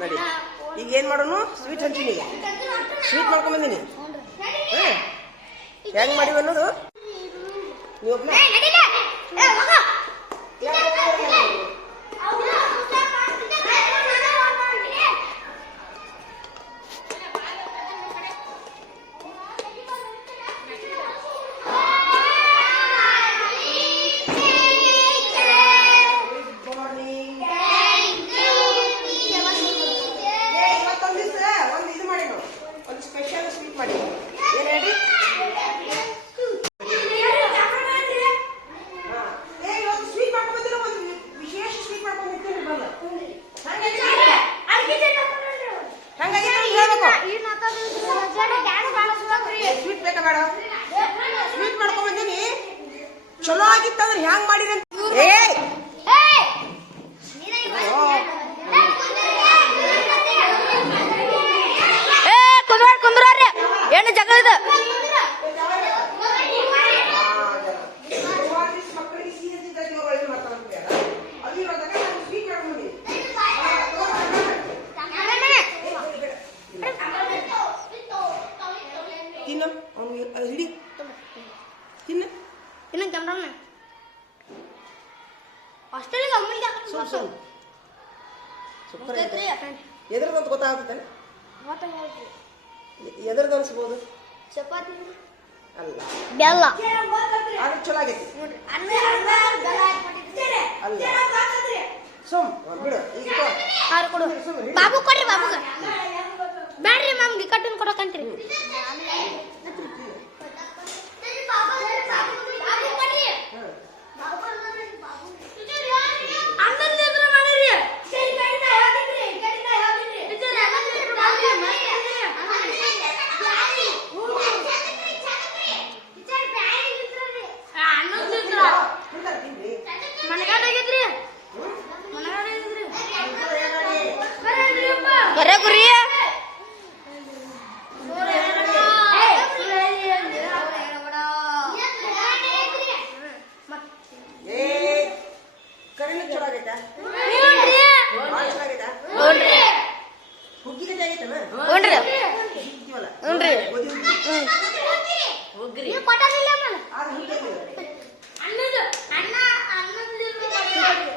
ನಡಿ ಈಗ ಏನು ಮಾಡೋನು ಸ್ವೀಟ್ ಹಂಚೀನಿ ಈಗ ಸ್ವೀಟ್ ಮಾಡ್ಕೊಂಬಂದಿನಿ ಹೆಂಗೆ ಮಾಡಿವಿ ಅನ್ನೋದು ನೀವು ಸ್ವೀಟ್ ಮಾಡ್ಕೊಂಡ್ ಬಂದೀನಿ ಚಲೋ ಆಗಿತ್ತಂದ್ರೆ ಹ್ಯಾಂಗ್ ಮಾಡಿರಿ ಅಂತ ಕುಂದ್ರಿ ಏನು ಜಗಳ ಇದೆ ತಿನ್ನು ಅವ್ನು ಅದು ಹಿಡಿ ತಿನ್ನು ಇನ್ನು ಕ್ಯಾಮ್ರಾನ ಹಾಸ್ಟೆಲ್ಗೆ ಅಮ್ಮನಿಗೆ ಸೂಪರ್ ಎದ್ರದಂತ ಗೊತ್ತಾಗುತ್ತೆ ಎದ್ರದ್ದು ಅನ್ಸ್ಬೋದು ಚಪಾತಿ ಅಲ್ಲ ಬೆಲ್ಲ ಅದು ಚಲೋ ಆಗೈತಿ ಅಲ್ಲ ಸುಮ್ ಬಿಡು ಈಗ ಕೊಡು ಬಾಬು ಕೊಡ್ರಿ ಬಾಬುಗ ಬ್ಯಾಡ್ರಿ ಮ್ಯಾಮ್ಗೆ ಕಟ್ಟನ್ ಕೊಡಕಂತ್ರಿ ಬರೇ ಗುರಿ ಕರೆಂಟ್ ಚಲೋ ಆಗೈತಾ ಹುಗ್ಗಿ ಗಂಟೆ ಆಗೈತಲ್ಲ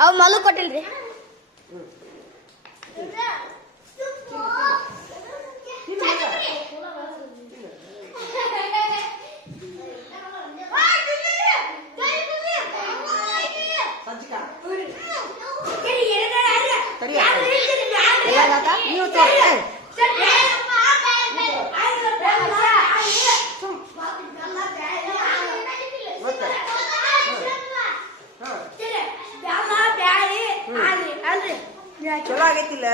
ಅವ್ ಮಲು ಕೊಟ್ಟಿಲ್ರಿ ಚಲೋ ಆಗೈತಿಲ್ಲ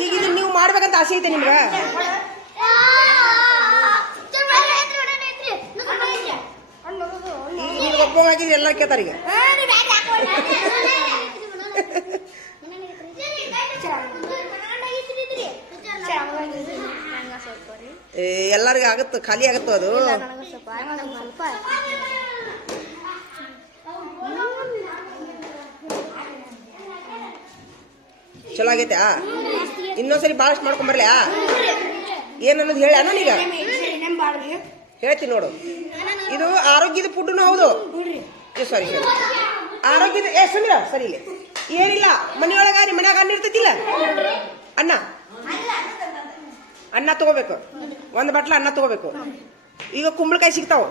ಈಗ ಇದನ್ನ ನೀವು ಮಾಡ್ಬೇಕಂತ ಆಸೆ ಐತೆ ನಿಮ್ಗ ಈಗ ನೀವು ಒಬ್ಬವಾಗಿದ್ದು ಎಲ್ಲ ಕೇಳ್ತಾರ ಈಗ ಎಲ್ಲರಿಗೂ ಆಗತ್ತ ಖಾಲಿ ಆಗತ್ತ ಅದು ಚಲೋ ಆಗೈತೆ ಇನ್ನೊಂದ್ಸರಿ ಭಾಳಷ್ಟು ಮಾಡ್ಕೊಂಬರ್ಲ್ಯಾ ಏನನ್ನೋದು ಹೇಳ ನನಗ ಹೇಳ್ತೀನಿ ನೋಡು ಇದು ಆರೋಗ್ಯದ ಫುಡ್ನು ಹೌದು ಸಾರಿ ಆರೋಗ್ಯದ ಸಮೀರ ಸರಿ ಇಲ್ಲ ಏನಿಲ್ಲ ಮನೆಯೊಳಗ ಮನ್ಯಾಗ ಅನ್ನ ಇರ್ತೈತಿಲ್ಲ ಅನ್ನ ತಗೋಬೇಕು ಒಂದು ಬಟ್ಲ ಅನ್ನ ತಗೋಬೇಕು ಈಗ ಕುಂಬಳಕಾಯಿ ಸಿಗ್ತಾವ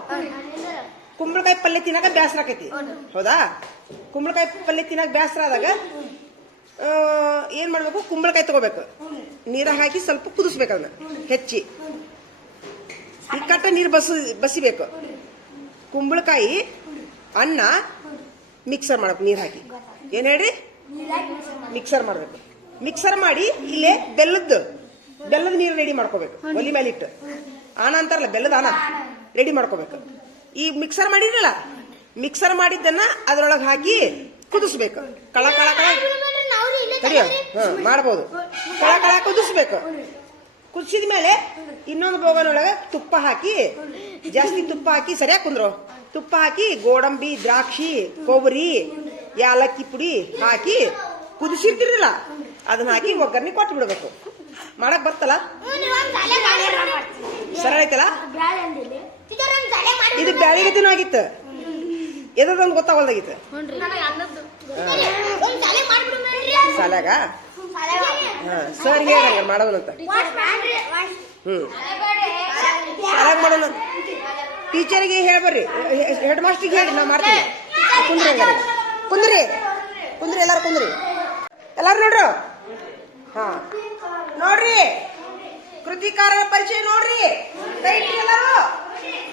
ಕುಂಬಳಕಾಯಿ ಪಲ್ಯ ತಿನ್ನಾಕ ಬ್ಯಾಸರ ಆಕೈತಿ ಹೌದಾ ಕುಂಬಳಕಾಯಿ ಪಲ್ಯ ತಿನ್ನಾಕ ಬ್ಯಾಸರ ಆದಾಗ ಏನ್ ಮಾಡ್ಬೇಕು ಕುಂಬಳಕಾಯಿ ತಗೋಬೇಕು ನೀರ ಹಾಕಿ ಸ್ವಲ್ಪ ಕುದಿಸ್ಬೇಕು ಅದನ್ನ ಹೆಚ್ಚಿ ಇಕ್ಕಟ್ಟ ನೀರು ಬಸಿಬೇಕು ಕುಂಬಳಕಾಯಿ ಅನ್ನ ಮಿಕ್ಸರ್ ಮಾಡ್ಬೇಕು ನೀರು ಹಾಕಿ ಏನ್ ಹೇಳ್ರಿ ಮಿಕ್ಸರ್ ಮಾಡ್ಬೇಕು ಮಿಕ್ಸರ್ ಮಾಡಿ ಇಲ್ಲೇ ಬೆಲ್ಲದ ನೀರು ರೆಡಿ ಮಾಡ್ಕೋಬೇಕು ಒಲಿ ಮೇಲೆ ಇಟ್ಟು ಆನ ಅಂತಾರಲ್ಲ ಬೆಲ್ಲದ ಆನ ರೆಡಿ ಮಾಡ್ಕೋಬೇಕು ಈ ಮಿಕ್ಸರ್ ಮಾಡಿದ್ರಲ್ಲ ಮಿಕ್ಸರ್ ಮಾಡಿದ್ದನ್ನ ಅದ್ರೊಳಗೆ ಹಾಕಿ ಕುದಿಸ್ಬೇಕು ಕಳ ಕಳ ಕಳ ಸರಿಯೋ ಮಾಡ್ಬೋದು ಕಳ ಕಳ ಕುದಿಸ್ಬೇಕು ಕುದಿಸಿದ ಮೇಲೆ ಇನ್ನೊಂದು ಬೋಗನೊಳಗೆ ತುಪ್ಪ ಹಾಕಿ ಜಾಸ್ತಿ ತುಪ್ಪ ಹಾಕಿ ಸರಿಯಾಗಿ ಕುಂದ್ರು ತುಪ್ಪ ಹಾಕಿ ಗೋಡಂಬಿ ದ್ರಾಕ್ಷಿ ಕೊಬ್ಬರಿ ಯಾಲಕ್ಕಿ ಪುಡಿ ಹಾಕಿ ಕುದಿಸಿರ್ತಿರಲ್ಲ ಅದನ್ನ ಹಾಕಿ ಒಗ್ಗರಣೆ ಕೊಟ್ಟು ಬಿಡ್ಬೇಕು. ಮಾಡಕ್ ಬರ್ತಲ್ಲ, ಸರಳ ಐತಲ್ಲ. ಇದು ಬ್ಯಾಳಿಗತಿನೂ ಆಗಿತ್ತು, ಎದೊಂದು ಗೊತ್ತಾಗಲ್ದಾಗಿತ್ತು ಸಾಲಾಗ. ಸರ್ ಹೇಳಂಗ ಮಾಡೋದಂತ. ಸಾಲಾಗ ಮಾಡೋಣ. ಟೀಚರ್ಗೆ ಹೇಳ್ಬರ್ರಿ, ಹೆಡ್ ಮಾಸ್ಟರ್ಗೆ ಹೇಳಿ ನಾ ಮಾಡ್ತೀನಿ. ಕುಂದ್ರಿ ಹಂಗಾರೆ, ಕುಂದ್ರಿ ಕುಂದ್ರಿ ಎಲ್ಲಾರು ಕುಂದ್ರಿ. ಎಲ್ಲಾರು ನೋಡ್ರು. ಹಾ ನೋಡ್ರಿ, ಕೃತಿಕಾರರ ಪರಿಚಯ ನೋಡ್ರಿ, ಕೈ ಇಟ್ರಿ ಎಲ್ಲಾರು.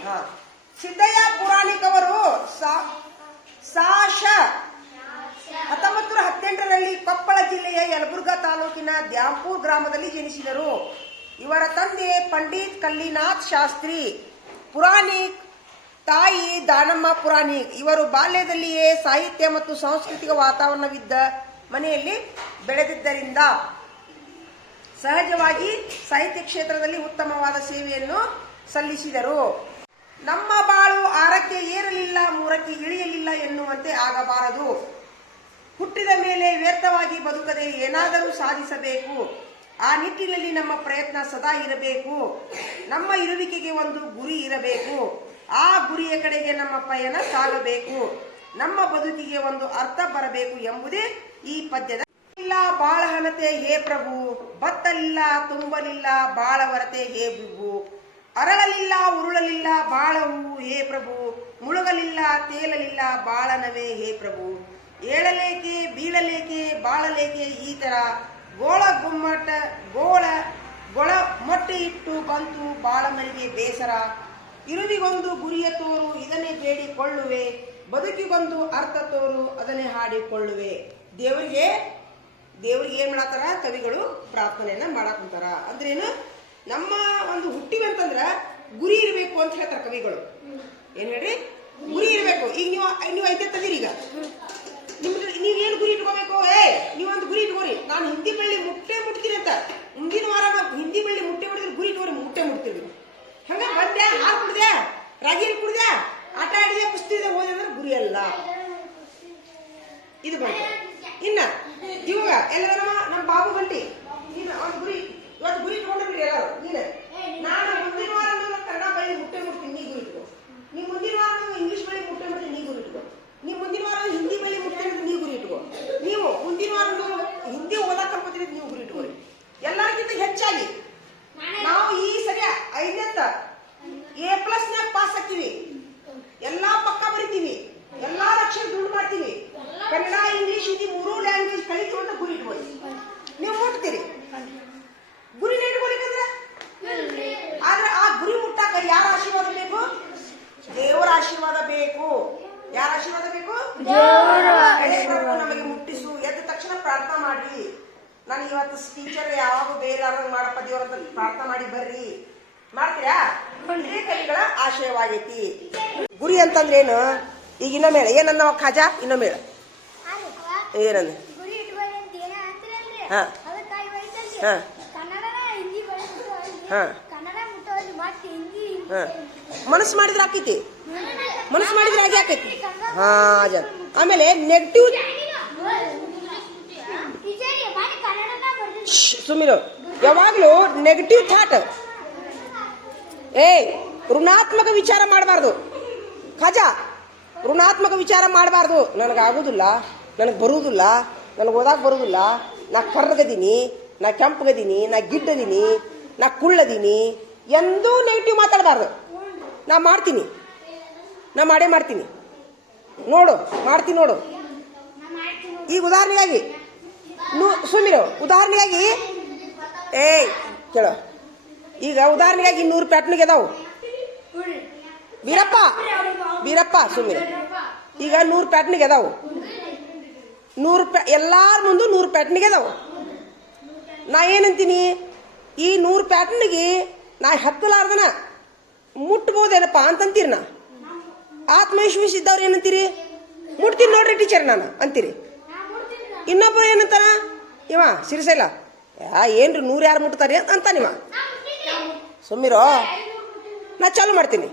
ಹಾ, ಸಿದ್ದಯ್ಯ ಪುರಾಣಿಕ್ ಅವರು ಸಾಶ 1918ರಲ್ಲಿ ಕೊಪ್ಪಳ ಜಿಲ್ಲೆಯ ಯಲಬುರ್ಗಾ ತಾಲೂಕಿನ ದ್ಯಾಂಪುರ್ ಗ್ರಾಮದಲ್ಲಿ ಜನಿಸಿದರು. ಇವರ ತಂದೆ ಪಂಡಿತ್ ಕಲ್ಲಿನಾಥ್ ಶಾಸ್ತ್ರಿ ಪುರಾಣಿಕ್, ತಾಯಿ ದಾನಮ್ಮ ಪುರಾಣಿಕ್. ಇವರು ಬಾಲ್ಯದಲ್ಲಿಯೇ ಸಾಹಿತ್ಯ ಮತ್ತು ಸಾಂಸ್ಕೃತಿಕ ವಾತಾವರಣವಿದ್ದ ಮನೆಯಲ್ಲಿ ಬೆಳೆದಿದ್ದರಿಂದ ಸಹಜವಾಗಿ ಸಾಹಿತ್ಯ ಕ್ಷೇತ್ರದಲ್ಲಿ ಉತ್ತಮವಾದ ಸೇವೆಯನ್ನು ಸಲ್ಲಿಸಿದರು. ನಮ್ಮ ಬಾಳು 6ಕ್ಕೆ ಏರಲಿಲ್ಲ 3ಕ್ಕೆ ಇಳಿಯಲಿಲ್ಲ ಎನ್ನುವಂತೆ ಆಗಬಾರದು. ಹುಟ್ಟಿದ ಮೇಲೆ ವ್ಯರ್ಥವಾಗಿ ಬದುಕದೆ ಏನಾದರೂ ಸಾಧಿಸಬೇಕು. ಆ ನಿಟ್ಟಿನಲ್ಲಿ ನಮ್ಮ ಪ್ರಯತ್ನ ಸದಾ ಇರಬೇಕು. ನಮ್ಮ ಇರುವಿಕೆಗೆ ಒಂದು ಗುರಿ ಇರಬೇಕು. ಆ ಗುರಿಯ ಕಡೆಗೆ ನಮ್ಮ ಪಯಣ ಸಾಗಬೇಕು. ನಮ್ಮ ಬದುಕಿಗೆ ಒಂದು ಅರ್ಥ ಬರಬೇಕು ಎಂಬುದೇ ಈ ಪದ್ಯದ. ಇಲ್ಲ ಬಾಳಹನತೆ ಹೇ ಪ್ರಭು, ಬತ್ತಲಿಲ್ಲ ತುಂಬಲಿಲ್ಲ ಬಾಳವರತೆ ಹೇ ಬಿಬ್ಬು. ಅರಳಲಿಲ್ಲ ಉರುಳಲಿಲ್ಲ ಬಾಳವು ಹೇ ಪ್ರಭು, ಮುಳುಗಲಿಲ್ಲ ತೇಲಲಿಲ್ಲ ಬಾಳನವೇ ಹೇ ಪ್ರಭು. ಏಳಲೇಕೆ ಬೀಳಲೇಕೆ ಬಾಳಲೇಕೆ ಈ ತರ ಗೋಳ ಗುಮ್ಮಟ ಗೊಳ ಮೊಟ್ಟೆ ಇಟ್ಟು ಬಂತು ಬಾಳಮರಿಗೆ ಬೇಸರ. ಇರುವಿಗೊಂದು ಗುರಿಯ ತೋರು ಇದನ್ನೇ ಬೇಡಿಕೊಳ್ಳುವೆ, ಬದುಕಿಗೊಂದು ಅರ್ಥ ತೋರು ಅದನ್ನೇ ಹಾಡಿಕೊಳ್ಳುವೆ. ದೇವರಿಗೆ ಏನ್ ಮಾಡತ್ತಾರ ಕವಿಗಳು? ಪ್ರಾರ್ಥನೆಯನ್ನ ಮಾಡಕ್ ಕುಂತಾರ. ಅಂದ್ರೇನು? ನಮ್ಮ ಒಂದು ಹುಟ್ಟಿವಂತಂದ್ರ ಗುರಿ ಇರಬೇಕು ಅಂತ ಹೇಳ್ತಾರ ಕವಿಗಳು. ಏನ್ ಹೇಳ್ರಿ? ಗುರಿ ಇರಬೇಕು. ಈಗ ನೀವು ಐತೆ ತಂದಿರಿ, ಈಗ ನೀವೇನು ಗುರಿ ಇಟ್ಕೋಬೇಕು? ನೀವೊಂದು ಗುರಿ ಇಟ್ಕೋರಿ, ನಾನು ಹಿಂದಿ ಬಳ್ಳಿ ಮುಟ್ಟೆ ಮುಟ್ತೀನಿ ಅಂತ. ಮುಂದಿನ ವಾರ ಹಿಂದಿ ಬಳ್ಳಿ ಮುಟ್ಟೆ ಮುಟ್ಟಿದ್ರೆ ಗುರಿ ಇಟ್ಕೋರಿ, ಮುಟ್ಟೆ ಮುಟ್ತೀವಿ. ಹಂಗ ಬಂದೆ, ಹಾಲು ಕುಡ್ದೆ, ರಾಗಿ ಕುಡ್ದೆ, ಆಟ ಆಡಿದೆ, ಕುಸ್ತಿದೆ, ಹೋದೆ ಅಂದ್ರೆ ಗುರಿ ಅಲ್ಲ. ಇದು ಬಂತ. ಇನ್ನ ಇವಾಗ ಎಲ್ಲರ ನಮ್ಮ ಬಾಬು ಬಂಟಿ ಒಂದು ಗುರಿ, ಇವತ್ತು ಗುರಿ ಇಟ್ಕೊಂಡ್ಬಿಡ್ರಿ ಎಲ್ಲರೂ. ನಾನು ಮುಂದಿನ ವಾರ ಕನ್ನಡ ಬಳ್ಳಿ ಮುಟ್ಟೆ ಮುಟ್ತೀನಿ, ನೀ ಗುರಿ ಇಟ್ಕೋ. ನೀ ಮುಂದಿನ ವಾರ ಇಂಗ್ಲಿಷ್ ಬಳ್ಳಿ ಮುಟ್ಟೆ ಮುಟ್ಟಿ ನೀ ಗುರಿ ಇಟ್ಕೋ. ನೀ ಮುಂದಿನ ವಾರ ಹಿಂದಿ ಬಳ್ಳಿ ಮುಟ್ಟೆ ನೀ ಗುರಿ ಇಟ್ಕೋ. ನೀವು ಮುಂದಿನ ವಾರ ಹಿಂದಿ ಓದಕ್ ಕಲ್ಕೋತೀರಿ, ನೀವು ಗುರಿ ಇಟ್ಕೋರಿ. ಎಲ್ಲರಿಗಿಂತ ಹೆಚ್ಚಾಗಿ ನಾವು ಈ ಸರಿ 5ನೇತ್ತ A+ ನಾಗ ಪಾಸ್ ಆಗ್ತೀವಿ. ಎಲ್ಲಾ ಪಕ್ಕ ಬರಿತೀವಿ, ಎಲ್ಲಾ ಅಕ್ಷರ ದುಡ್ಡು ಮಾಡ್ತೀವಿ. ಕನ್ನಡ ಇಂಗ್ಲಿಷ್ ಹಿಂದಿ 3 ಲ್ಯಾಂಗ್ವೇಜ್ ಕಲಿತೀವಿ ಅಂತ ಗುರಿ ಇಟ್ಕೊಳ್ಳಿ. ನೀವು ಮುಟ್ತೀರಿ. ಗುರಿ ಇಟ್ಕೊಳಿಕಂದ್ರೆ ಆದ್ರೆ ಆ ಗುರಿ ಮುಟ್ಟಾಕ ಯಾರ ಆಶೀರ್ವಾದ ಬೇಕು? ದೇವರ ಆಶೀರ್ವಾದ ಬೇಕು. ಯಾರ ಆಶೀರ್ವಾದ ಬೇಕು? ಪ್ರಭು ನಮಗೆ ಮುಟ್ಟಿಸು. ಎದ್ದ ತಕ್ಷಣ ಪ್ರಾರ್ಥನಾ ಮಾಡ್ರಿ. ನಾನು ಇವತ್ತು ಟೀಚರ್ ಯಾವಾಗ ಬೇರೆ ಮಾಡಪ್ಪ ದೇವರಂತ ಪ್ರಾರ್ಥನಾ ಮಾಡಿ ಬರ್ರಿ. ಮಾಡ್ತೀರಾ? ಇದೇ ಕವಿಗಳ ಆಶಯವಾಗೈತಿ. ಗುರಿ ಅಂತಂದ್ರೇನು? ಈಗ ಇನ್ನೊಮ್ಮೆ ಹೇಳ. ಏನಂದ ಖಾಜಾ? ಇನ್ನೊಮ್ಮೆ ಹೇಳ. ಏನಂದ? ಹಾ ಹಾ ಹಾ ಮನಸ್ಸು ಮಾಡಿದ್ರೆ ಆಕೈತಿ. ಮನಸ್ಸು ಮಾಡಿದ್ರೆ ಹಾಗೆ ಆಕೈತಿ. ಹಾ ಅಜ. ಆಮೇಲೆ ನೆಗೆಟಿವ್ ಸುಮಿರು, ಯಾವಾಗ್ಲೂ ನೆಗೆಟಿವ್ ಥಾಟ್, ಋಣಾತ್ಮಕ ವಿಚಾರ ಮಾಡಬಾರ್ದು. ಖಾಜಾ, ಋಣಾತ್ಮಕ ವಿಚಾರ ಮಾಡಬಾರ್ದು. ನನಗಾಗುದಿಲ್ಲ, ನನಗೆ ಬರುವುದಿಲ್ಲ, ನನಗೆ ಓದಾಕ್ ಬರುವುದಿಲ್ಲ, ನಾ ಕರ್ರಗದೀನಿ, ನಾ ಕೆಂಪಗದೀನಿ, ನಾ ಗಿಡ್ಡದೀನಿ, ನಾ ಕುಳ್ಳದೀನಿ ಎಂದೂ ನೆಗೆಟಿವ್ ಮಾತಾಡಬಾರ್ದು. ನಾ ಮಾಡ್ತೀನಿ, ನಾ ಮಾಡೇ ಮಾಡ್ತೀನಿ, ನೋಡು ಮಾಡ್ತೀನಿ ನೋಡು. ಈಗ ಉದಾಹರಣೆಗಾಗಿ ಸುಮಿರು, ಉದಾಹರಣೆಗಾಗಿ ಕೇಳೋ, ಈಗ ಉದಾಹರಣೆಗಾಗಿ 100 ಪ್ಯಾಟ್ನಿಗೆ ಅದಾವು. ಬೀರಪ್ಪ ಸುಮಿರು, ಈಗ 100 ಪ್ಯಾಟ್ನಿಗೆ ಅದಾವು. 100 ಎಲ್ಲಾರ ಮುಂದೆ 100 ಪ್ಯಾಟ್ನಿಗೆ ಅದಾವು. ನಾ ಏನಂತೀನಿ, ಈ 100 ಪ್ಯಾಟ್ನಿಗೆ ನಾ ಹತ್ತಲಾರ್ದನ ಮುಟ್ಬೋದೇನಪ್ಪ ಅಂತಂತೀರಿ. ನಾ ಆತ್ಮವಿಶ್ವಾಸ ಇದ್ದವ್ರು ಏನಂತೀರಿ? ಮುಟ್ತೀನಿ ನೋಡ್ರಿ ಟೀಚರ್ ನಾನು ಅಂತೀರಿ. ಇನ್ನೊಬ್ರು ಏನಂತಾರ, ಇವ ಸಿರಿಸಲ್ಲ ಏನ್ರಿ 100 ಯಾರು ಮುಟ್ತಾರಿ ಅಂತಾನಿವ. ಸುಮ್ಮಿರೋ, ನಾ ಚಾಲು ಮಾಡ್ತೀನಿ,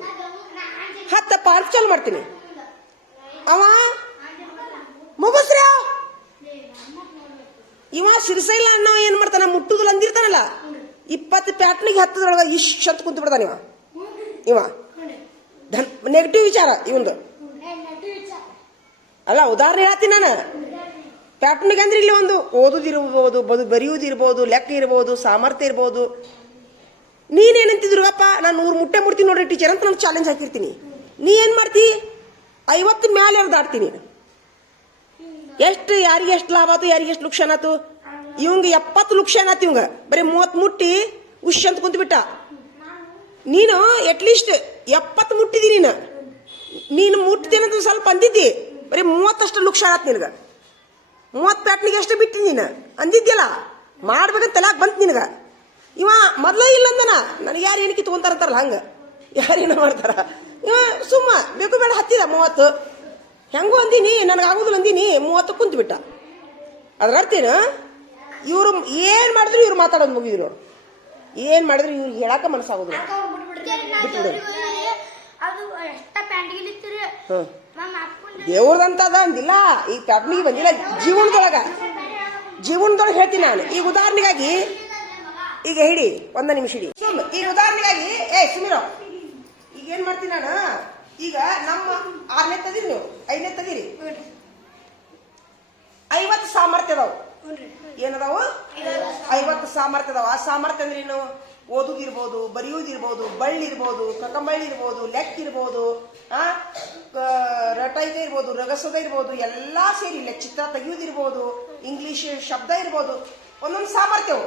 10ಪ್ಪ ಅಂತ ಚಾಲು ಮಾಡ್ತೀನಿ. ಅವ ಮುಗಿಸ್ರಿ ಇವ ಸಿರಿಸೈಲ ಅನ್ನೋ ಏನ್ ಮಾಡ್ತಾನ ಮುಟ್ಟುದಿಲ್ಲ ಅಂದಿರ್ತಾನಲ್ಲ 20 ಪ್ಯಾಟ್ನಿಗೆ ಹತ್ತದ್ರೊಳಗ ಇಷ್ಟ ಅಂತ ಕುಂತು ಬಿಡ್ತಾನ ಇವ ನೆಗೆಟಿವ್ ವಿಚಾರ ಇವಂದು ಅಲ್ಲ ಉದಾಹರಣೆ ಹೇಳ್ತೀನಿ ನಾನು ಪ್ಯಾಟ್ನಿಗೆ ಅಂದ್ರೆ ಇಲ್ಲಿ ಒಂದು ಓದುದಿರ್ಬೋದು ಬರೆಯುವುದಿರ್ಬೋದು ಲೆಕ್ಕ ಇರ್ಬೋದು ಸಾಮರ್ಥ್ಯ ಇರ್ಬೋದು ನೀನೇನಂತಿದ್ರುವಪ್ಪ ನಾನು 100 ಮುಟ್ಟೆ ಮುಡ್ತೀನಿ ನೋಡ್ರಿ ಟೀಚರ್ ಅಂತ ನಾನು ಚಾಲೆಂಜ್ ಹಾಕಿರ್ತೀನಿ ನೀ ಏನ್ ಮಾಡ್ತಿ 50 ಮೇಲೆ ದಾಟ್ತೀನಿ ಎಷ್ಟು ಯಾರಿಗೆ ಎಷ್ಟು ಲಾಭ ಆತು ಯಾರಿಗೆ ಎಷ್ಟು ಲುಕ್ಷನ್ ಆತು ಇವಂಗ 70 ಲುಕ್ಷನ್ ಆತು ಇವಂಗ ಬರೀ 30 ಮುಟ್ಟಿ ಉಶ್ ಅಂತ ಕುಂತು ಬಿಟ್ಟ ನೀನು ಅಟ್ಲೀಸ್ಟ್ 70 ಮುಟ್ಟಿದಿ ನೀನು ಮುಟ್ತೇನಂತ ಸ್ವಲ್ಪ ಅಂದಿದ್ದಿ ಬರೀ 30 ಅಷ್ಟು ಲುಕ್ಷನ್ ಆತ್ ನಿನಗ 30 ಪ್ಯಾಟ್ನಿಗೆ ಎಷ್ಟು ಬಿಟ್ಟಿ ನೀನು ಅಂದಿದ್ಯಲ್ಲ ಮಾಡ್ಬೇಕಂತ ತಲಾಕ್ ಬಂತ ನಿನಗ ಇವ ಮೊದ್ಲೇ ಇಲ್ಲ ಅಂದನ ನನಗೆ ಯಾರು ಏನಕ್ಕೆ ತಗೊಂತಾರಂತಾರಲ್ಲ ಹಂಗ ಯಾರೇನೋ ಮಾಡ್ತಾರ ಇವ ಸುಮ್ಮ ಬೇಕು ಬೇಡ ಹತ್ತಿದ 30 ಹೆಂಗೋ ಅಂದಿನಿ ನನಗಾಗೋದಿಲ್ಲ ಅಂದಿನಿ 30 ಕುಂತು ಬಿಟ್ಟ ಅದ್ರ ಅರ್ಥ ಏನು ಇವರು ಏನ್ ಮಾಡಿದ್ರು ಇವ್ರು ಮಾತಾಡೋದು ಮುಗಿದ್ರು ಏನ್ ಮಾಡಿದ್ರು ಇವ್ರಿಗೆ ಹೇಳಾಕ ಮನಸ್ಸಾಗೋದಿಲ್ಲ ದೇವ್ರದಂತದ ಅಂದಿಲ್ಲ ಈ ಪ್ಯಾಟ್ನಿಗೆ ಬಂದಿಲ್ಲ ಜೀವನದೊಳಗೆ ಹೇಳ್ತೀನಿ ನಾನು ಈಗ ಉದಾಹರಣೆಗಾಗಿ ಈಗ ಹಿಡಿ 1 ನಿಮಿಷ ಹಿಡಿ ಈಗ ಉದಾಹರಣೆಗಾಗಿ ಸುಮಿರೋ ಈಗ ಏನ್ ಮಾಡ್ತೀನಿ ನಾನು ಈಗ ನಮ್ಮ 6ನೇ ತದೀರಿ ನೀವು 5ನೇ ತದೀರಿ 50 ಸಾಮರ್ಥ್ಯ ಅದಾವು ಏನದಾವು 50 ಸಾಮರ್ಥ್ಯ ಅದಾವ ಆ ಸಾಮರ್ಥ್ಯ ಅಂದ್ರೆ ಏನು ಓದುದಿರ್ಬೋದು ಬರೆಯುವುದಿರ್ಬೋದು ಬಳ್ಳಿರ್ಬೋದು ಕಕ್ಕಂಬಳ್ಳಿ ಇರ್ಬೋದು ಲೆಕ್ಕ ಇರ್ಬೋದು ರಟೈದ ಇರ್ಬೋದು ರಗಸದ ಇರ್ಬೋದು ಎಲ್ಲಾ ಸೇರಿ ಚಿತ್ರ ತೆಗೆಯುವುದಿರ್ಬೋದು ಇಂಗ್ಲಿಷ್ ಶಬ್ದ ಇರ್ಬೋದು ಒಂದೊಂದು ಸಾಮರ್ಥ್ಯವು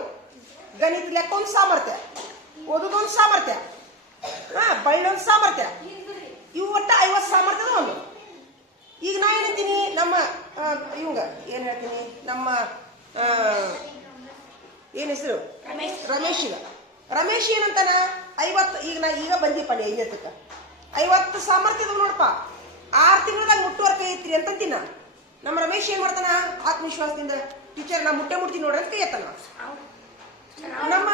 ಗಣಿತ ಲೆಕ್ಕ ಒಂದು ಸಾಮರ್ಥ್ಯ ಓದೋದೊಂದು ಸಾಮರ್ಥ್ಯ ಬಳ್ಳೊಂದು ಸಾಮರ್ಥ್ಯ ಇವು ಒಟ್ಟ 50 ಸಾಮರ್ಥ್ಯದ ಒಂದು ಈಗ ನಾ ಏನಂತೀನಿ ನಮ್ಮ ಇವಂಗ ಏನ್ ಹೇಳ್ತೀನಿ ನಮ್ಮ ಏನ್ ಹೆಸರು ರಮೇಶ್ ಏನಂತಾನ 50 ಈಗ ನಾ ಈಗ ಬಂದಿಪ್ಪ 5ನೇತಕ್ಕ 50 ಸಾಮರ್ಥ್ಯದ ನೋಡಪ್ಪ 6 ತಿಂಗಳದಾಗ ಮುಟ್ಟುವರ್ ಕೈ ಐತ್ರಿ ಅಂತಂತೀನ ನಮ್ಮ ರಮೇಶ್ ಏನ್ ಮಾಡ್ತಾನ ಆತ್ಮವಿಶ್ವಾಸದಿಂದ ಟೀಚರ್ ನಾ ಮುಟ್ತೀನಿ ನೋಡ್ರಿ ಅಂತ ಕೈ ಎತ್ತಾನ ನಮ್ಮ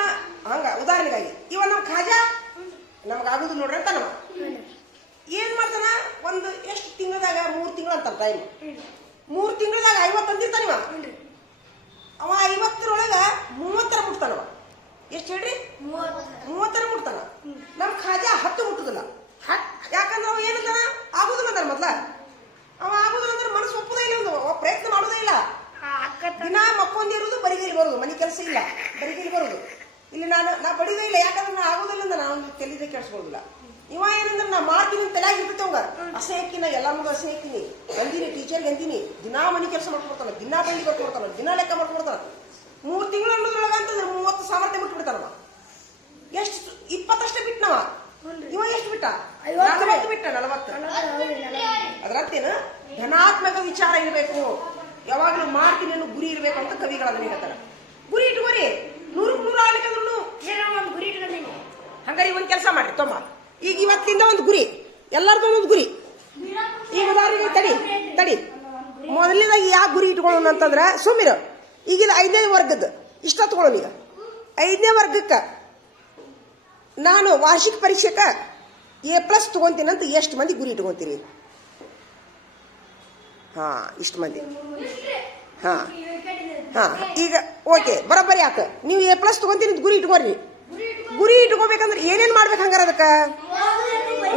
ಹಂಗ ಉದಾಹರಣೆಗಾಗಿ ಇವ ನಮ್ ಖಾಜಾ ನಮಗಾಗುದು ನೋಡ್ರಿ ಅಂತ ನಮ್ಮ ಏನ್ ಮಾಡ್ತಾನ ಒಂದು ಎಷ್ಟು ತಿಂಗಳದಾಗ 3 ತಿಂಗಳು ಅಂತ ಟೈಮ್ 3 ತಿಂಗಳದಾಗ 50 ಅಂದಿರ್ತಾನಿವ ಅವ 50ರೊಳಗ 30ರ ಮುಟ್ತಾನವ ಎಷ್ಟು ಹೇಳ್ರಿ 30ರ ಮುಟ್ತಾನ ನಮ್ ಖಾಜಾ 10 ಮುಟ್ಟುದಿಲ್ಲ ಯಾಕಂದ್ರೆ ಅವ ಏನಂತಾನ ಆಗುದಿಲ್ಲ ಅಂತಾನ ಮೊದ್ಲ ಅವ ಆಗುದಿಲ್ಲ ಅಂದ್ರೆ ಮನಸ್ಸು ಒಪ್ಪುದೇ ಇಲ್ಲ ಒಂದು ಪ್ರಯತ್ನ ಮಾಡೋದೇ ಇಲ್ಲ ದಿನ ಮಕ್ಕೊಂದಿರುವುದು ಬರಿಗೈಲಿ ಬರುದು ಮನೆ ಕೆಲಸ ಇಲ್ಲ ಬರಿಗೈಲಿ ಬರುದು ಇಲ್ಲಿ ನಾ ಬಡಿದೇ ಇಲ್ಲ ಯಾಕಂದ್ರೆ ನಾ ಆಗುದಿಲ್ಲ ಅಂದ್ರೆ ನಾನು ತಲೆದೇ ಕೆಲ್ಸಬೋದಿಲ್ಲ ಇವ ಏನಂದ್ರೆ ನಾ ಮಾಡ್ತೀನಿ ಅಂತ ತಲೆಯಾಗಿ ಇರ್ತೈತೆ ಅವಂಗ ಹಸೆ ಹಾಕಿನ ಎಲ್ಲ ಮಗ ಹಸೆ ಹಾಕಿನಿ ಅಂದಿನಿ ಟೀಚರ್ಗೆ ಅಂದಿನಿ ದಿನಾ ಮನೆ ಕೆಲಸ ಮಾಡ್ಕೊಡ್ತಾನ ದಿನಾ ಬಳ್ಳಿ ಬರ್ಕೊಡ್ತಾನ ದಿನಾ ಲೆಕ್ಕ ಮಾಡ್ಕೊಡ್ತಾನ 3 ತಿಂಗಳು ಅನ್ನೋದ್ರೊಳಗ ಅಂತಂದ್ರೆ 30 ಸಾಮರ್ಥ್ಯ ಬಿಟ್ಬಿಡ್ತಾನವ ಎಷ್ಟು 20 ಅಷ್ಟೇ ಬಿಟ್ನವ ಇವ ಎಷ್ಟು ಬಿಟ್ಟ 40 ಬಿಟ್ಟ 40 ಅದ್ರ ಅರ್ಥೇನು ಧನಾತ್ಮಕ ವಿಚಾರ ಇರಬೇಕು ಯಾವಾಗಲೂ ಮಾಡ್ತೀನಿ ಅನ್ನೋ ಗುರಿ ಇರಬೇಕು ಅಂತ ಕವಿಗಳು ಅದನ್ನ ಹೇಳ್ತಾರ ಗುರಿ ಇಟ್ಕೋರಿ 100 ಆಗ್ಲಿಕ್ಕಂದ್ರೂ ಗುರಿ ಇಟ್ಕೊಂಡೀನಿ ಹಂಗಾರಿ ಒಂದ್ ಕೆಲಸ ಮಾಡ್ರಿ ತೊಂಬ ಈಗ ಇವತ್ತಿಂದ ಒಂದು ಗುರಿ ಎಲ್ಲರದು ಒಂದು ಗುರಿ ಈಗ ಉದಾಹರಣೆಗೆ ತಡಿ ಮೊದಲನೇದಾಗಿ ಯಾವ ಗುರಿ ಇಟ್ಕೊಳ್ಳೋಣ ಅಂತಂದ್ರೆ ಸುಮ್ಮಿರು ಈಗ ಇದು 5ನೇ ವರ್ಗದ್ದು ಇಷ್ಟ ತಗೊಳ್ಳೋಣ ಈಗ 5ನೇ ವರ್ಗಕ್ಕೆ ನಾನು ವಾರ್ಷಿಕ ಪರೀಕ್ಷೆಕ A+ ತಗೊಂತೀನಿ ಅಂತ ಎಷ್ಟು ಮಂದಿ ಗುರಿ ಇಟ್ಕೊಂತೀರಿ ಇಷ್ಟು ಮಂದಿ ಈಗ ಓಕೆ ಬರೋಬ್ಬರಿ ಯಾಕ ನೀವು A+ ತಗೊಂತೀನಿ ಗುರಿ ಇಟ್ಕೋರಿ ಗುರಿ ಇಟ್ಕೋಬೇಕಂದ್ರೆ ಏನೇನ್ ಮಾಡ್ಬೇಕು ಹಂಗಾರ ಅದಕ್ಕ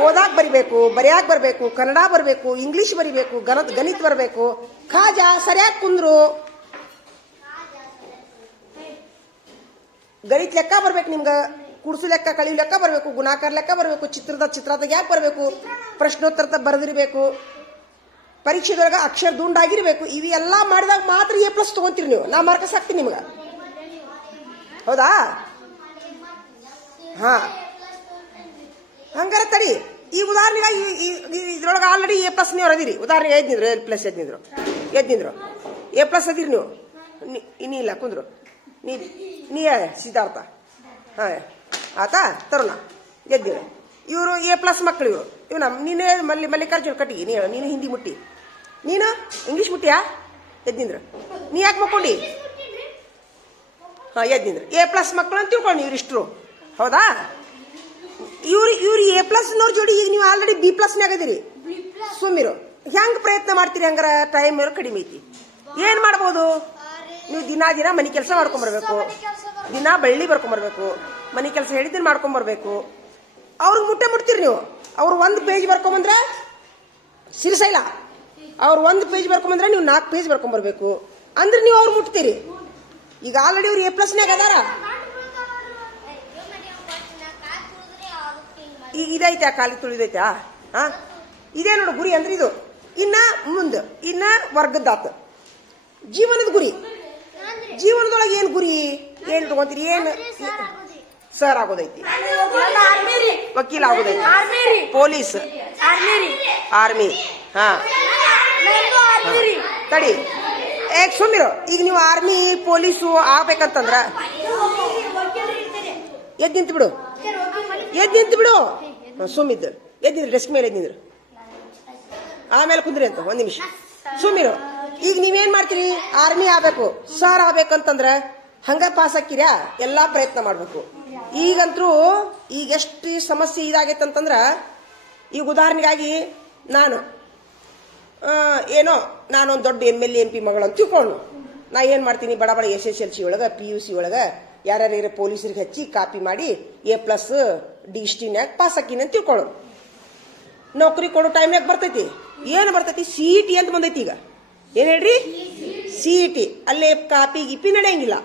ಓದಾಕ್ ಬರಿಬೇಕು ಬರೆಯಾಕ್ ಬರ್ಬೇಕು ಕನ್ನಡ ಬರ್ಬೇಕು ಇಂಗ್ಲಿಷ್ ಬರಿಬೇಕು ಗಣಿತ ಬರ್ಬೇಕು ಖಾಜಾ ಸರಿಯಾಗಿ ಕುಂದ್ರು ಗಣಿತ ಲೆಕ್ಕ ಬರ್ಬೇಕು ನಿಮ್ಗ ಕುಡ್ಸು ಲೆಕ್ಕ ಕಳಿಯು ಲೆಕ್ಕ ಬರ್ಬೇಕು ಗುಣಾಕಾರ ಲೆಕ್ಕ ಬರ್ಬೇಕು ಚಿತ್ರ ತೆಗ್ಯಾಕ್ ಬರ್ಬೇಕು ಪ್ರಶ್ನೋತ್ತರ ಬರೆದಿರ್ಬೇಕು ಪರೀಕ್ಷೆದೊಳಗ ಅಕ್ಷರ ದುಂಡಾಗಿರ್ಬೇಕು ಇವೆಲ್ಲ ಮಾಡಿದಾಗ ಮಾತ್ರ A+ ತಗೊಂತೀರಿ ನೀವು ನಾ ಮಾರ್ಕಸ್ ಹಾಕ್ತೀನಿ ನಿಮ್ಗ ಹೌದಾ ಹಂಗಾರ ತಡಿ ಈ ಉದಾಹರಣೆಗಾಗಿ ಇದ್ರೊಳಗೆ ಆಲ್ರೆಡಿ A+ ನೀವು ಅದಿರಿ ಉದಾಹರಣೆಗೆ ಎದ್ನಿದ್ರು A+ ಎದ್ನಿದ್ರು A+ ಅದಿರಿ ನೀವು ಇನ್ನೂ ಇಲ್ಲ ಕುಂದ್ರು ನೀ ಸಿದ್ಧಾರ್ಥ ಆತಾ ತರುಣ ಗೆದ್ದಿರು ಇವರು A+ ಮಕ್ಕಳು ಇವನ ನೀನೇ ಮಲ್ಲಿಕಾರ್ಜುನ ಕಟ್ಟಿಗೆ ನೀನು ಹಿಂದಿ ಮುಟ್ಟಿ ನೀನು ಇಂಗ್ಲಿಷ್ ಮುಟ್ಟಿಯಾ ಎದ್ನಿದ್ರು ನೀ ಯಾಕೆ ಮಕ್ಕೊಂಡಿ ಎದ್ನಿದ್ರು A+ ಮಕ್ಕಳು ಅಂತ ತಿಳ್ಕೊಂಡು ಇವ್ರಿಷ್ಟರು ಹೌದಾ ಇವ್ರು A+ನವ್ರ ಜೋಡಿ ಈಗ ನೀವು ಆಲ್ರೆಡಿ B+ನಾಗ ಅದೀರಿ ಸುಮ್ಮಿರು ಹೆಂಗ್ ಪ್ರಯತ್ನ ಮಾಡ್ತೀರಿ? ಹಂಗಾರ ಟೈಮ್ ಕಡಿಮೆ ಐತಿ. ಏನ್ ಮಾಡ್ಬೋದು? ನೀವು ದಿನ ಮನೆ ಕೆಲಸ ಮಾಡ್ಕೊಂಬರ್ಬೇಕು, ದಿನ ಬಳ್ಳಿ ಬರ್ಕೊಂಬರ್ಬೇಕು, ಮನೆ ಕೆಲಸ ಹೇಳಿದ್ದೀನಿ ಮಾಡ್ಕೊಂಬರ್ಬೇಕು. ಅವ್ರಿಗೆ ಮುಟ್ತೀರಿ ನೀವು. ಅವ್ರು 1 ಪೇಜ್ ಬರ್ಕೊಂಬಂದ್ರೆ ಸಿರಿಸೈಲ, ಅವ್ರು 1 ಪೇಜ್ ಬರ್ಕೊಂಬಂದ್ರೆ ನೀವು 4 ಪೇಜ್ ಬರ್ಕೊಂಬರ್ಬೇಕು. ಅಂದ್ರೆ ನೀವು ಅವ್ರು ಮುಟ್ತೀರಿ. ಈಗ ಆಲ್ರೆಡಿ ಅವ್ರು A+ನ್ಯಾಗ ಅದಾರ. ಈಗ ಇದೈತೆ, ಕಾಲಿ ತುಳಿದೈತಾ? ಇದೇ ನೋಡು ಗುರಿ ಅಂದ್ರೆ ಇದು. ಇನ್ನ ಮುಂದೆ ಇನ್ನ ವರ್ಗದ್ದಾತ ಜೀವನದ ಗುರಿ. ಜೀವನದೊಳಗೆ ಏನ್ ಗುರಿ? ಏನ್ ತಗೊಂತೀರಿ? ಏನ್ ಸರ್ ಆಗೋದೈತಿ, ವಕೀಲ ಆಗೋದೈತಿ, ಪೊಲೀಸ್, ಆರ್ಮಿ. ಹಾ ತಡಿ, ಸುಮ್ಮಿರು. ಈಗ ನೀವು ಆರ್ಮಿ ಪೊಲೀಸು ಆಗ್ಬೇಕಂತಂದ್ರ ಎದ್ ನಿಂತು ಬಿಡು, ಸುಮ್ಮಿದ್ದು ಎದ್ದಿದ್ರು, ಡೆಸ್ಕ್ ಮೇಲೆ ಎದ್ದಿದ್ರು, ಆಮೇಲೆ ಕುಂದ್ರಿ ಅಂತ 1 ನಿಮಿಷ ಸುಮ್ಮಿರು. ಈಗ ನೀವೇನ್ ಮಾಡ್ತೀರಿ? ಆರ್ಮಿ ಆಗ್ಬೇಕು, ಸರ್ ಆಗ್ಬೇಕಂತಂದ್ರ ಹಂಗ ಪಾಸ್ ಹಾಕಿರ್ಯಾ? ಎಲ್ಲಾ ಪ್ರಯತ್ನ ಮಾಡ್ಬೇಕು. ಈಗಂತರೂ ಈಗ ಎಷ್ಟು ಸಮಸ್ಯೆ ಇದಾಗೈತಂತಂದ್ರ, ಈಗ ಉದಾಹರಣೆಗಾಗಿ ನಾನೊಂದು ದೊಡ್ಡ MLA MP ಮಗಳು ಅಂತ ತಿಳ್ಕೊಂಡು ನಾ ಏನ್ ಮಾಡ್ತೀನಿ? ಬಡ SSLC ಒಳಗ PUC ಒಳಗ ಯಾರ್ಯಾರ ಪೊಲೀಸರಿಗೆ ಹಚ್ಚಿ ಕಾಪಿ ಮಾಡಿ A+ ಡಿಸ್ಟಿನ್ಯಾಗ ಪಾಸ್ ಹಾಕಿನಿ ಅಂತ ತಿಳ್ಕೊಳ್ಳು. ನೌಕರಿ ಕೊಡೋ ಟೈಮ್ನಾಗ ಬರ್ತೈತಿ. ಏನು ಬರ್ತೈತಿ? CET ಅಂತ ಬಂದೈತಿ. ಈಗ ಏನ್ ಹೇಳ್ರಿ? CET. ಅಲ್ಲೇ ಕಾಪಿ ಗಿಪಿ ನಡೆಯಂಗಿಲ್ಲ.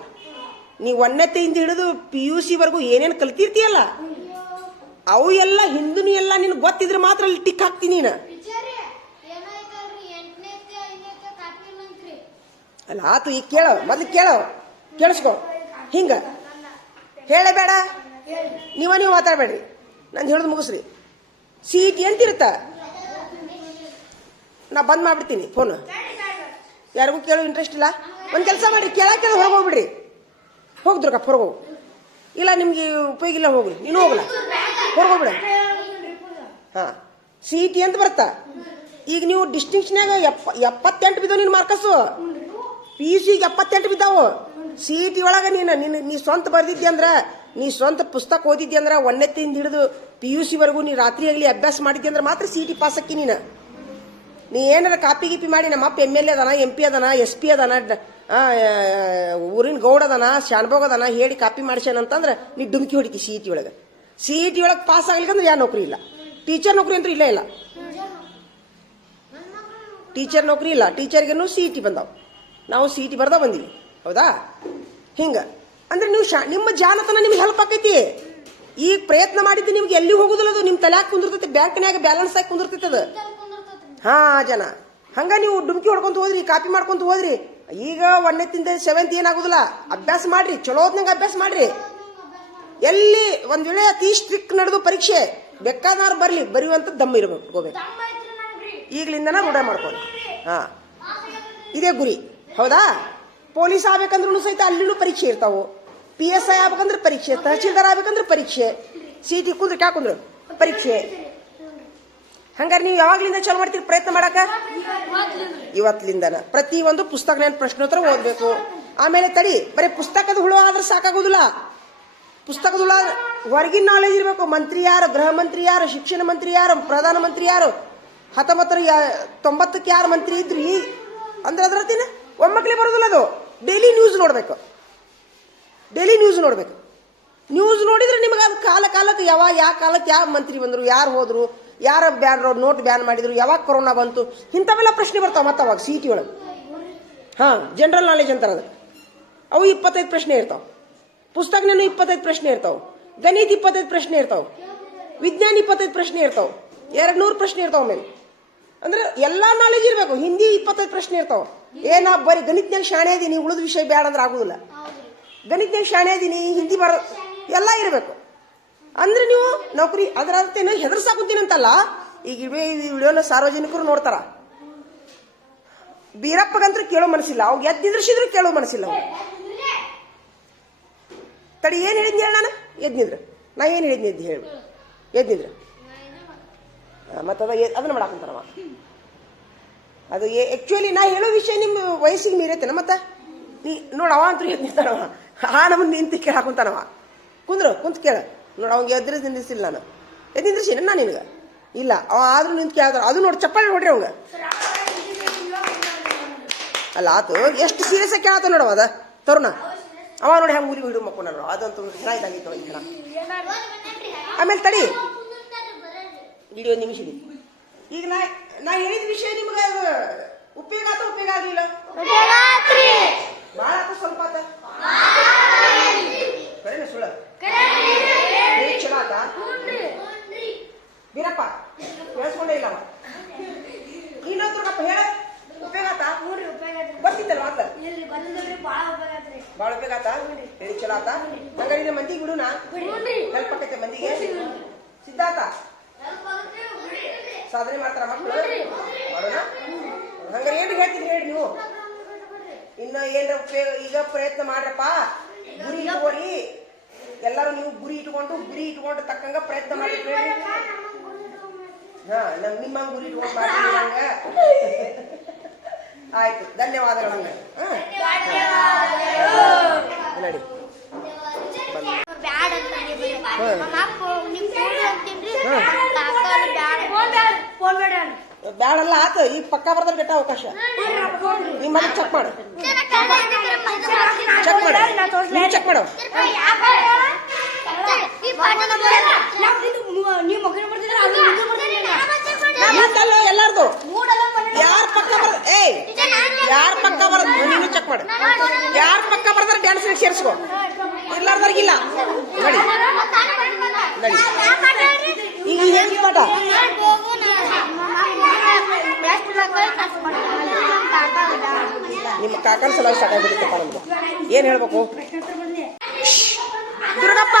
ನೀವು 1ನೇಯಿಂದ ಹಿಡಿದು PUC ವರೆಗೂ ಏನೇನು ಕಲ್ತಿರ್ತೀಯಲ್ಲ, ಅವು ಎಲ್ಲ ಹಿಂದೂ ಎಲ್ಲ ನಿನ್ಗೆ ಗೊತ್ತಿದ್ರೆ ಮಾತ್ರ ಅಲ್ಲಿ ಟಿಕ್ ಹಾಕ್ತೀನಿ ನೀನು. ಅಲ್ಲ ಆತು, ಈಗ ಮೊದ್ಲು ಕೇಳಿಸ್ಕೊ. ಹಿಂಗ ಹೇಳಬೇಡ, ನೀವು ಮಾತಾಡ್ಬೇಡ್ರಿ, ನಾನು ಹೇಳೋದು ಮುಗಿಸ್ರಿ. CET ಅಂತಿರುತ್ತ, ನಾ ಬಂದ್ ಮಾಡ್ಬಿಡ್ತೀನಿ ಫೋನ್. ಯಾರಿಗೂ ಕೇಳೋ ಇಂಟ್ರೆಸ್ಟ್ ಇಲ್ಲ. ಒಂದು ಕೆಲಸ ಮಾಡ್ರಿ, ಕೇಳಕ್ಕೆ ಹೊರಗೋಗ್ಬಿಡ್ರಿ. ಹೋಗಿದ್ರಕ್ಕ ಹೊರಗೋಗು. ಇಲ್ಲ ನಿಮ್ಗೆ ಉಪಯೋಗ ಇಲ್ಲ, ಹೋಗ್ರಿ. ನೀನು ಹೋಗಲ್ಲ, ಹೊರಗೋಗ್ಬಿಡ. ಹಾ, CET ಅಂತ ಬರುತ್ತಾ. ಈಗ ನೀವು ಡಿಸ್ಟಿಂಕ್ಷನ್ಯಾಗ 78 ಬಿದ್ದಾವ ನಿನ್ ಮಾರ್ಕಸ್ಸು. PUCಗೆ 78 ಬಿದ್ದಾವು. CET ಒಳಗ ನೀ ಸ್ವಂತ ಬರ್ದಿದ್ದಿ ಅಂದ್ರ, ನೀ ಸ್ವಂತ ಪುಸ್ತಕ ಓದಿದ್ದಿ ಅಂದ್ರ 1ನೇಯಿಂದ ಹಿಡಿದು PUC ವರೆಗೂ ನೀ ರಾತ್ರಿ ಆಗಲಿ ಅಭ್ಯಾಸ ಮಾಡಿದ್ದಿ ಅಂದ್ರೆ ಮಾತ್ರ CET ಪಾಸ್ ಹಾಕಿ. ನೀ ಏನಾರ ಕಾಪಿ ಗಿಪಿ ಮಾಡಿ ನಮ್ಮ ಅಪ್ಪ MLA ಅದಾನ, MP ಅದಾನ, SP ಅದಾನ, ಊರಿನ ಗೌಡ ಅದಾನ, ಶಾನ್ಭೋಗ್ ಅದಾನ ಹೇಳಿ ಕಾಪಿ ಮಾಡಿಸ್ಯಾನಂತಂದ್ರೆ ನೀ ಡುಮ್ಕಿ ಹೊಡಿತಿ CET ಒಳಗೆ. CET ಒಳಗೆ ಪಾಸ್ ಆಗ್ಲಿಕ್ಕಂದ್ರೆ ಯಾವ ನೌಕರಿ ಇಲ್ಲ. ಟೀಚರ್ ನೌಕರಿ ಅಂತೂ ಇಲ್ಲ. ಟೀಚರ್ ನೌಕರಿ ಇಲ್ಲ. ಟೀಚರ್ಗೆನೂ CET ಬಂದಾವ. ನಾವು CET ಬರ್ದ ಬಂದೀವಿ, ಹೌದಾ? ಹಿಂಗ ಅಂದ್ರೆ ನೀವು ನಿಮ್ಮ ಜಾನತನ ನಿಮ್ಗೆ ಹೆಲ್ಪ್ ಆಕೈತಿ. ಈಗ ಪ್ರಯತ್ನ ಮಾಡಿದ್ದು ನಿಮ್ಗೆ ಎಲ್ಲಿ ಹೋಗುದಿಲ್ಲ, ಅದು ನಿಮ್ ತಲ್ಯಾಗ ಕುಂದಿರ್ತೈತಿ, ಬ್ಯಾಂಕ್ನ್ಯಾಗ ಬ್ಯಾಲೆನ್ಸ್ ಆಗಿ ಕುಂದಿರ್ತೈತಿ ಅದು. ಹಾ ಜನ ಹಂಗ ನೀವು ಡುಮ್ಕಿ ಹೊಡ್ಕೊಂತ ಹೋದ್ರಿ, ಕಾಪಿ ಮಾಡ್ಕೊಂತ ಹೋದ್ರಿ. ಈಗ 1ನೇದಿಂದ 7th ಏನಾಗುದಿಲ್ಲ, ಅಭ್ಯಾಸ ಮಾಡ್ರಿ, ಚಲೋತ್ನಂಗ ಅಭ್ಯಾಸ ಮಾಡ್ರಿ. ಎಲ್ಲಿ ಒಂದ್ ವೇಳೆ ಅತಿ ಸ್ಟ್ರಿಕ್ಟ್ ನಡೆದು ಪರೀಕ್ಷೆ ಬೇಕಾದ್ರೂ ಬರೆಯುವಂತ ದಮ್ಮ ಇರ್ಬೇಕು. ಈಗ್ಲಿಂದನ ರೂಢ ಮಾಡ್ಕೊಳ್ಳಿ. ಹಾ, ಇದೇ ಗುರಿ, ಹೌದಾ? ಪೊಲೀಸ್ ಆಗ್ಬೇಕಂದ್ರೂ ಸಹಿತ ಅಲ್ಲಿನೂ ಪರೀಕ್ಷೆ ಇರ್ತಾವು. PSI ಆಗ್ಬೇಕಂದ್ರೆ ಪರೀಕ್ಷೆ, ತಹಶೀಲ್ದಾರ್ ಆಗ್ಬೇಕಂದ್ರೆ ಪರೀಕ್ಷೆ, CET ಕುಂದ್ರೆ ಕ್ಯಾಕುಂದ್ರು ಪರೀಕ್ಷೆ. ಹಂಗಾರೆ ನೀವು ಯಾವಾಗ್ಲಿಂದ ಚಾಲು ಮಾಡ್ತೀರಿ ಪ್ರಯತ್ನ ಮಾಡಕ? ಇವತ್ತಿಲಿಂದನ. ಪ್ರತಿ ಒಂದು ಪುಸ್ತಕ ಪ್ರಶ್ನೋತ್ತರ ಓದ್ಬೇಕು. ಆಮೇಲೆ ತಡಿ, ಬರೀ ಪುಸ್ತಕದ ಹುಳು ಆದ್ರೆ ಸಾಕಾಗೋದಿಲ್ಲ. ಪುಸ್ತಕದ ಹುಳು ಹೊರಗಿನ ನಾಲೆಜ್ ಇರ್ಬೇಕು. ಮಂತ್ರಿ ಯಾರು, ಗೃಹ ಮಂತ್ರಿ ಯಾರು, ಶಿಕ್ಷಣ ಮಂತ್ರಿ ಯಾರು, ಪ್ರಧಾನ ಮಂತ್ರಿ ಯಾರು, 1990ಕ್ಕೆ ಯಾರು ಮಂತ್ರಿ ಇದ್ರಿ ಅಂದ್ರೆ ಅದ್ರತಿನ ಒಮ್ಮಕ್ಲಿ ಬರೋದಿಲ್ಲ. ಅದು ಡೈಲಿ ನ್ಯೂಸ್ ನೋಡ್ಬೇಕು. ನ್ಯೂಸ್ ನೋಡಿದ್ರೆ ನಿಮಗೆ ಅದು ಕಾಲಕ್ಕೆ ಯಾವ ಕಾಲಕ್ಕೆ ಯಾವ ಮಂತ್ರಿ ಬಂದ್ರು, ಯಾರು ಹೋದ್ರು, ಯಾರ ನೋಟ್ ಬ್ಯಾನ್ ಮಾಡಿದ್ರು, ಯಾವಾಗ ಕೊರೋನಾ ಬಂತು, ಇಂಥವೆಲ್ಲ ಪ್ರಶ್ನೆ ಬರ್ತಾವ. ಮತ್ತೆ ಅವಾಗ CET ಒಳಗೆ ಜನರಲ್ ನಾಲೆಜ್ ಅಂತಾರ. ಅದಕ್ಕೆ ಅವು 25 ಪ್ರಶ್ನೆ ಇರ್ತಾವ. ಪುಸ್ತಕನೇನು 25 ಪ್ರಶ್ನೆ ಇರ್ತಾವ. ಗಣಿತ 25 ಪ್ರಶ್ನೆ ಇರ್ತಾವ. ವಿಜ್ಞಾನ 25 ಪ್ರಶ್ನೆ ಇರ್ತಾವ. 200 ಪ್ರಶ್ನೆ ಇರ್ತಾವ. ಮೇಲೆ ಅಂದ್ರೆ ಎಲ್ಲಾ ನಾಲೆಜ್ ಇರ್ಬೇಕು. ಹಿಂದಿ 25 ಪ್ರಶ್ನೆ ಇರ್ತಾವ. ನಾ ಬರೀ ಗಣಿತನಾಗ ಶಾಣೆ ಇದೀನಿ, ಉಳಿದ ವಿಷಯ ಬ್ಯಾಡ ಅಂದ್ರೆ ಆಗುದಿಲ್ಲ. ಗಣಿತನಾಗ ಶಾಣೆ ಇದೀನಿ, ಹಿಂದಿ ಬರ ಎಲ್ಲ ಇರಬೇಕು. ಅಂದ್ರೆ ನೀವು ನೌಕರಿ ಅದರ ಅರ್ಥೇನು ಹೆದರ್ಸಾಕುಂತೀನಂತಲ್ಲ. ಈಗ ಈ ವಿಡಿಯೋನ ಸಾರ್ವಜನಿಕರು ನೋಡ್ತಾರ. ಬೀರಪ್ಪಗಂತೂ ಕೇಳೋ ಮನಸ್ಸಿಲ್ಲ, ಅವಾಗ ಎದ್ದಿದ್ರಿಸಿದ್ರು ಕೇಳೋ ಮನಸ್ಸಿಲ್ಲ. ತಡಿ, ಏನ್ ಹೇಳಿದ್ನಿ ಹೇಳ? ನಾನು ಎದ್ನಿದ್ರ ನಾ ಏನ್ ಹೇಳಿದ್ನಿ ಹೇಳಿ ಎದ್ನಿದ್ರ ಮತ್ತದ ಅದನ್ನ ಮಾಡಾಕಂತಾರವ. ಅದು ಆಕ್ಚುಲಿ ನಾ ಹೇಳೋ ವಿಷಯ ನಿಮ್ಮ ವಯಸ್ಸಿಗೆ ಮೀರೈತೇನ. ಮತ್ತ ನೀ ನೋಡವ ಅಂತೂ ಎದ್ನಿರ್ತಾನವ, ನಮ್ಮನ್ನ ನಿಂತು ಕೇಳಾಕುಂತಾನವ. ಕುಂತ್ ಕೇಳ ನೋಡ. ಅವಂಗೆ ಎದ್ರಿಸಿಲ್ಲ, ನಾನು ಎದ್ನಿದ್ರಿಸಿನ ನಾನು ನಿನಗ ಇಲ್ಲ ಅವ ಆದ್ರೂ ನಿಂತು ಕೇಳ್ತಾರ ಅದು ನೋಡಿ ಚಪ್ಪಾಳೆ ನೋಡ್ರಿ ಅವಂಗ ಅಲ್ಲ ಆತು ಎಷ್ಟು ಸೀರಿಯಸ್ ಆಗಿ ಕೇಳತ್ತ ನೋಡವ ಅದ ತರುಣ ಅವ ನೋಡಿ ಹೆಂಗ್ ಊರಿಗೆ ಹಿಡಿದು ಮಕ್ಕೊಂಡ ಅದಂತೂ ಇದಾಗಿತ್ತು ಈ ದಿನ ಆಮೇಲೆ ತಡಿ ಇಡೀ ಒಂದು ನಿಮಿಷ ಇಡಿ ಈಗ ನಾ ಹೇಳಿದ ವಿಷಯ ನಿಮ್ಗೆ ಉಪಯೋಗ ಆತ ಉಪಯೋಗ ಆಗಲಿಲ್ಲ ಭಾಳ ಆತ ಸ್ವಲ್ಪ ಆತ ಕರೆನ ಸುಳ್ಳ ಚಲೋ ಆತ ಬೀರಪ್ಪ ಕೇಳಿಸ್ಕೊಂಡೇ ಇಲ್ಲವ ಇನ್ನೊಂದ್ರಪ್ಪ ಹೇಳ ಉಪಯೋಗ ಆತ ಬರ್ತಿತ್ತಲ್ಲ ಮಾತ ಭಾಳ ಉಪಯೋಗ ಆತ ಹೇಳಿ ಚಲೋ ಆತ ಹಂಗಾರೆ ಮಂದಿಗೆ ಬಿಡುನಾ ಹೆಲ್ಪ್ ಆಕೈತೆ ಮಂದಿಗೆ ಸಿದ್ಧಾರ್ಥ ಸಾಧನೆ ಮಾಡ್ತಾರ ಮಕ್ಕಳು ಮಾಡೋಣ ಹಂಗಾರೆ ಏನು ಹೇಳ್ತೀನಿ ಹೇಳಿ ನೀವು ಇನ್ನ ಏನ್ರ ಉಪಯೋಗ ಈಗ ಪ್ರಯತ್ನ ಮಾಡ್ರಪ್ಪ ಗುರಿ ಇಟ್ಕೊರಿ ಎಲ್ಲರೂ ನೀವು ಗುರಿ ಇಟ್ಕೊಂಡು ತಕ್ಕಂಗ ಪ್ರಯತ್ನ ಮಾಡಿ ಹಾ ನಿಮ್ಮ ಗುರಿ ಇಟ್ಕೊಂಡು ಮಾಡಿ ಆಯ್ತು ಧನ್ಯವಾದಗಳು ಹಂಗ ನಡಿ ಬ್ಯಾಡಲ್ಲ ಆತ ಈಗ ಪಕ್ಕ ಬರ್ದ್ರೆ ಕೆಟ್ಟ ಅವಕಾಶ ನಿಮ್ಮ ಮನೆ ಚೆಕ್ ಮಾಡು ಚೆಕ್ ಮಾಡು ನಿಂತಲ್ಲ ಎಲ್ಲಾರ್ದು ಯಾರ ಪಕ್ಕ ಬರ ಯಾರ ಪಕ್ಕ ಬರ ನೀನು ಚೆಕ್ ಮಾಡು ಯಾರ ಪಕ್ಕ ಬರ್ದಾರ ಡ್ಯಾನ್ಸ್ ಸೇರಿಸ್ಕೊ ಇರ್ಲಾರ್ದಾರ್ಗಿಲ್ಲ ನಡಿ ನಡಿ ಈಗ ಏನ್ ಪಾಠ ನಿಮ್ಮ ಕಾಕನ ಸಲ ಸ್ಟಾರ್ಟ್ ಆಗ್ಬಿಡುತ್ತಪ್ಪ ನಮ್ದು ಏನ್ ಹೇಳ್ಬೇಕು ದುರ್ಗಪ್ಪ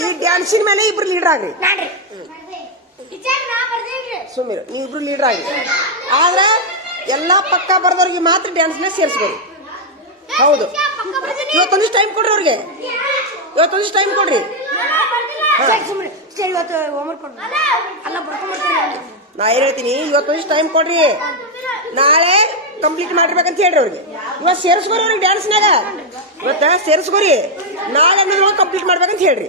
ಈ ಡ್ಯಾನ್ಸಿನ ಮೇಲೆ ಇಬ್ರು ಲೀಡರ್ ಆಗ್ರಿ ಸುಮೀರ್ ನೀವಿಬ್ರು ಲೀಡರ್ ಆಗ್ರಿ ಆದ್ರೆ ಎಲ್ಲಾ ಪಕ್ಕ ಬರ್ದವ್ರಿಗೆ ಮಾತ್ರ ಡ್ಯಾನ್ಸ್ನ ಸೇರಿಸ್ಬೋದು ಹೌದು ಇವತ್ತೊಂದಿಷ್ಟು ಟೈಮ್ ಕೊಡ್ರಿ ಅವ್ರಿಗೆ ಇವತ್ತೊಂದಿಷ್ಟು ಟೈಮ್ ಕೊಡ್ರಿ ನಾ ಏನ್ ಹೇಳ್ತೀನಿ ಇವತ್ತೊಂದಿಷ್ಟು ಟೈಮ್ ಕೊಡ್ರಿ ನಾಳೆ ಕಂಪ್ಲೀಟ್ ಮಾಡಿರ್ಬೇಕಂತ ಹೇಳ್ರಿ ಅವ್ರಿಗೆ ಇವತ್ತು ಸೇರಿಸ್ಕೋರಿ ಅವ್ರಿಗೆ ಡ್ಯಾನ್ಸ್ನಾಗ ಇವತ್ತ ಸೇರಿಸ್ಕೋರಿ ನಾಳೆ ಕಂಪ್ಲೀಟ್ ಮಾಡ್ಬೇಕಂತ ಹೇಳ್ರಿ